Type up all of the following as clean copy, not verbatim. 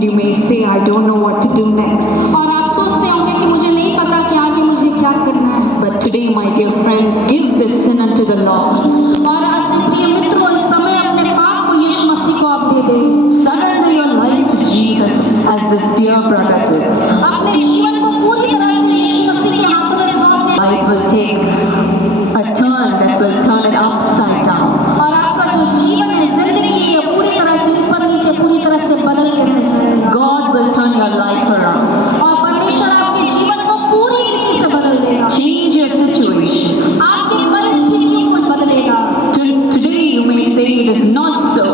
And you may say, I don't know what to do next. और आप सोचते होंगे कि मुझे नहीं पता कि आगे मुझे क्या करना है। But today, my dear friends, give this sin unto the Lord. और अपने प्रिय मित्रों, इस समय अपने पाप को यीशु मसीह को आप दे दें। Surrender your life to Jesus as this dear brother did. अपने जीवन को पूरी तरह से यीशु मसीह के हाथों में सौंप दें। Life will take a turn that will turn it upside down. और आपका जो जीवन है, जिंदगी है, पूरी तरह से ऊपर नीचे पूरी तरह से बदल के रह जाएगा। God will turn your life around. और परमेश्वर आपके जीवन को पूरी रीति से बदल देगा। Change your situation. आपकी परिस्थितियों को बदलेगा। Today you may say it is not so.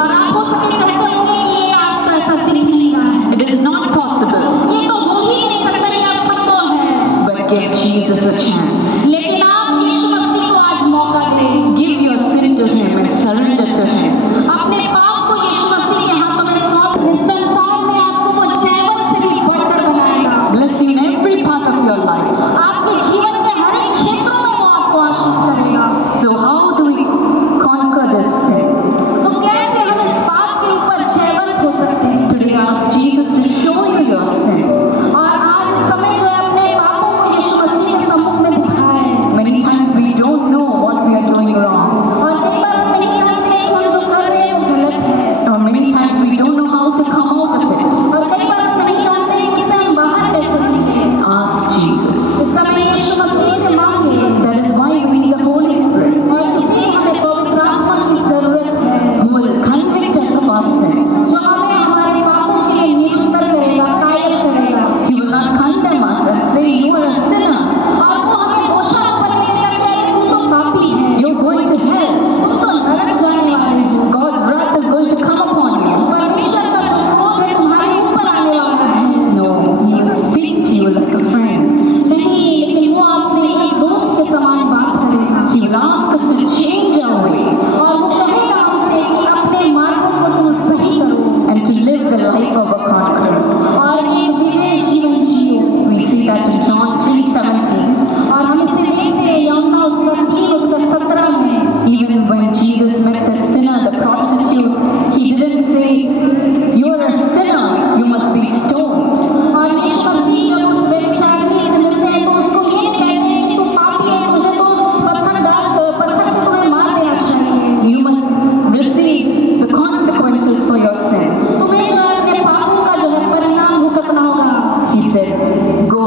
और आप हो सकते कहते होंगे कि ये आज तो ऐसा दिख नहीं रहा है। It is not possible. ये तो हो ही नहीं सकता, ये असंभव है। But give Jesus a chance. लेकिन आप यीशु मसीह को आज मौका दें। Give your sin to Him and surrender to Him. अपने पाप को यीशु मसीह के हाथों में सौंप दें। इस संसार में आपको वो जीवन से भी बढ़कर बनाएगा। Bless you in every part of your life. आपके जीवन के हर एक क्षेत्रों में वो आपको आशीष करेगा। So how do we conquer this sin? तो कैसे हम इस पाप के ऊपर जयवंत हो सकते हैं? Today ask Jesus to show you your sin. और आज इस समय जो है अपने पापों को यीशु मसीह के सम्मुख में दिखाएं। Many times we don't know what we are doing wrong. और कई बार हम नहीं जानते कि हम जो कर रहे हैं वो गलत है। Or many times we don't know how to come out of it. और कई बार हम नहीं जानते कि इससे हम बाहर कैसे निकलें। Ask Jesus. इस समय यीशु मसीह से मांगे। That is why we need the Holy Spirit और इसलिए हमें पवित्र आत्मा की जरूरत है, who will convict us of our sin. जो हमें हमारे पापों के लिए निरुत्तर करेगा, कायल करेगा। He will not condemn us and say you are a sinner. और वो हमें दोषारोपण करेगा कि अरे तू तो पापी है, You're going to hell. तुम तो नरक जाने वाले हो। God's wrath is going to come upon you. परमेश्वर का जो क्रोध है तुम्हारे ऊपर आने वाला है। No, He will speak to you like a friend. नहीं, लेकिन वो आपसे एक दोस्त के समान बात करेगा। He will ask us to change our ways और वो कहेगा हमसे कि अपने मार्गों को तुम सही करो and to live the life of a conqueror. और एक विजयी जीवन जियो। We see that in John 3:17. और हम इसे देखते हैं यूहन्ना उसका 3:17 में। Even when Jesus met the sinner, the prostitute, He didn't say, "You're a sinner, you must be stoned." और यीशु मसीह जब उस व्यभिचारिणी से मिलते हैं तो उसको ये नहीं कहते हैं कि तू पापी है, तुझे तो पत्थर से तुम्हें मार देना चाहिए। You must receive the consequences for your sin. तुम्हें जो है अपने पापों का जो है परिणाम भुगतना होगा। He said, "Go,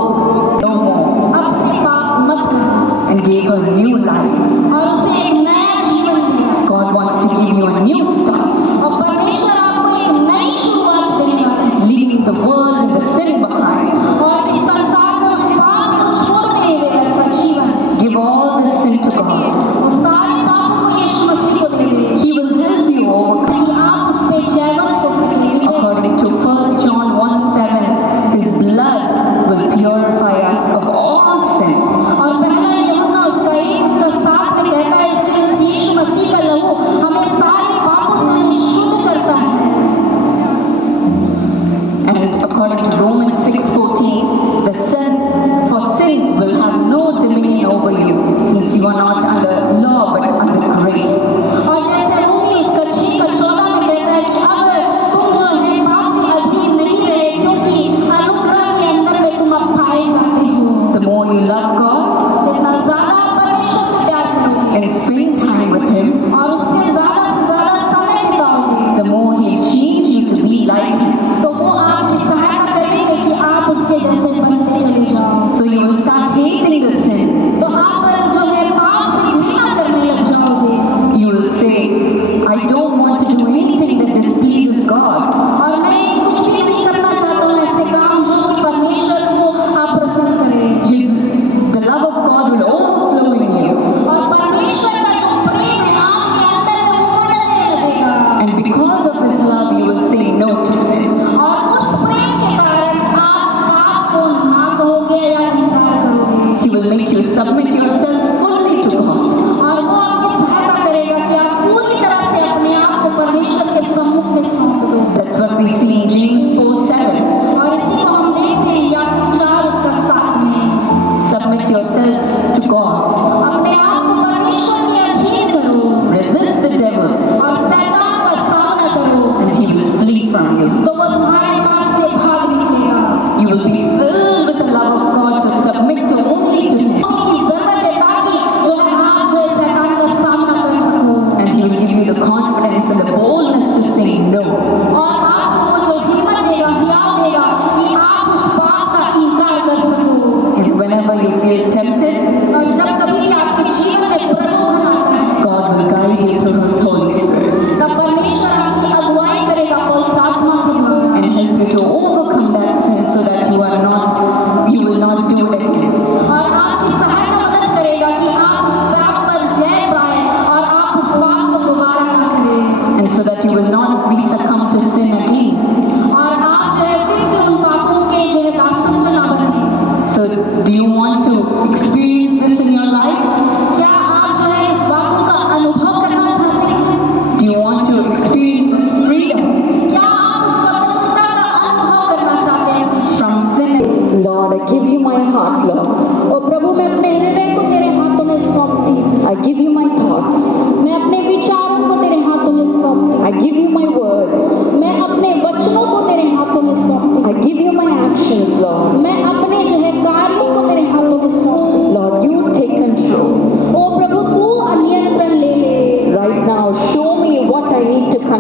no more," अब से पाप मत करो। and gave her new life. और उसे एक नया जीवन दिया। God wants to give you a new start, और परमेश्वर आपको एक नई शुरुआत देने वाला है। leaving the world and the sin behind. और इस संसार में उस पाप को छोड़ते हुए ऐसा जीवन। Give all the sin to God. और सारे पापों को यीशु मसीह को दे दे। He will help you overcome. ताकि आप उस पे जयवंत हो सकें। According to 1 John 1:7, His blood will purify us of all sin. और पहला यूहन्ना उसका 1:7 में कहता है कि यीशु मसीह का लहू हमें सारे पापों से शुद्ध करता है। And according to Romans 6:14, the sin will have no dominion over you, since you are not under law but under grace. और जैसे रोमी उसका 6:14 में कहता है कि अब तुम जो है पाप के अधीन नहीं रहे, क्योंकि अनुग्रह के अंदर में तुम अब पाए जाते हो। The more you love God जितना ज्यादा आप परमेश्वर से प्यार करोगे and spend time with Him, और उससे ज्यादा से ज्यादा समय बिताओगे, the more He changes you to be like Him. तो वो आपकी सहायता करेंगे कि आप उसके जैसे बनते चले जाओ। So you will start hating the sin. तो आप जो है पाप से घृणा करने लग जाओगे। You will say, "I don't want to do anything that displeases God." और मैं कुछ भी नहीं करना चाहता हूँ ऐसे काम जो कि परमेश्वर को आप प्रसन्न करें। The love of God will overflow in you. और परमेश्वर का जो प्रेम है आपके अंदर में वो बढ़ने लगेगा। And because of His love, you will say no to sin. और उस प्रेम के कारण आप पाप को ना कहोगे या इनकार करोगे। He will make you submit yourself fully to God. और वो आपकी सहायता करेगा कि आप पूरी तरह से अपने आप को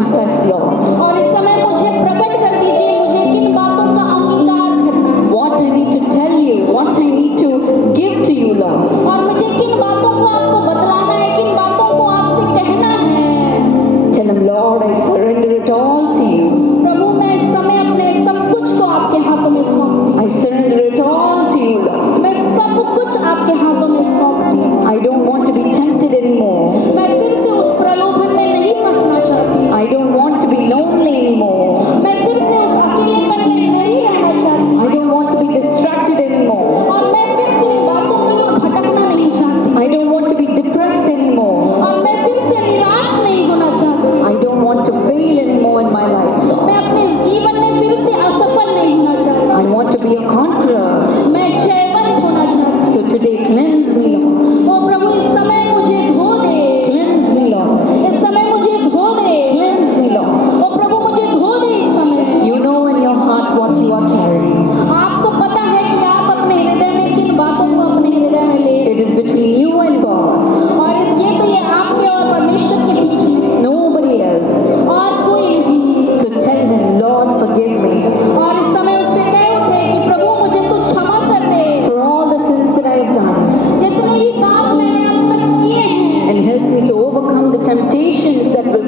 confess, Lord? और इस समय मुझे प्रकट कर दीजिए मुझे किन बातों का अंगीकार करना है What I need to tell you, what I need to give to you, Lord. और मुझे किन बातों को आपको बतलाना है किन बातों को आपसे कहना है Tell him, Lord, I surrender it all to you. प्रभु मैं इस समय अपने सब कुछ को आपके हाथों में सौंपती I surrender it all to you, Lord. हूँ मैं सब कुछ आपके हाथों में सौंपती हूँ I don't want to be tempted anymore. मैं फिर से उस प्रलोभन में नहीं फंसना चाहती I don't want to be lonely anymore. मैं फिर से उस अकेलेपन में नहीं रहना चाहती I don't want to be distracted anymore. और मैं फिर से इन बातों की ओर भटकना नहीं चाहती I don't want to be depressed anymore. और मैं फिर से निराश नहीं होना चाहती I don't want to fail anymore in my life, Lord. मैं अपने जीवन में फिर से असफल नहीं होना चाहती I want to be a conqueror. मैं जयवंत होना चाहती So today, cleanse me, Lord. हूँ ओ प्रभु इस समय मुझे धो दे Cleanse me, Lord. इस समय मुझे धो दे Cleanse me, Lord. ओ प्रभु मुझे धो दे इस समय You know in your heart what you are carrying. आपको पता है कि आप अपने हृदय में किन बातों को अपने हृदय में ले It is between you and God. और ये तो ये आपके और परमेश्वर के बीच में है Nobody else. और कोई नहीं So tell him, Lord, forgive me और इस समय उससे कह उठे कि प्रभु मुझे तू क्षमा कर दे for all the sins that I have done, जितने भी पाप मैंने अब तक किए हैं and help me to overcome the temptations that will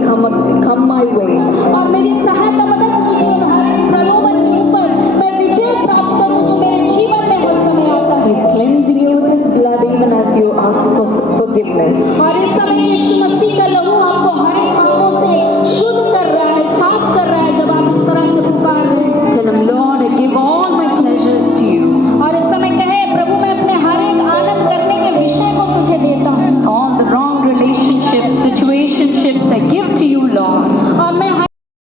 come my way. और मेरी सहायता मदद कीजिए और हर एक प्रलोभन के ऊपर मैं विजय प्राप्त करूं जो मेरे जीवन में हर समय आता है He's cleansing you with his blood even as you ask for forgiveness. और इस समय यीशु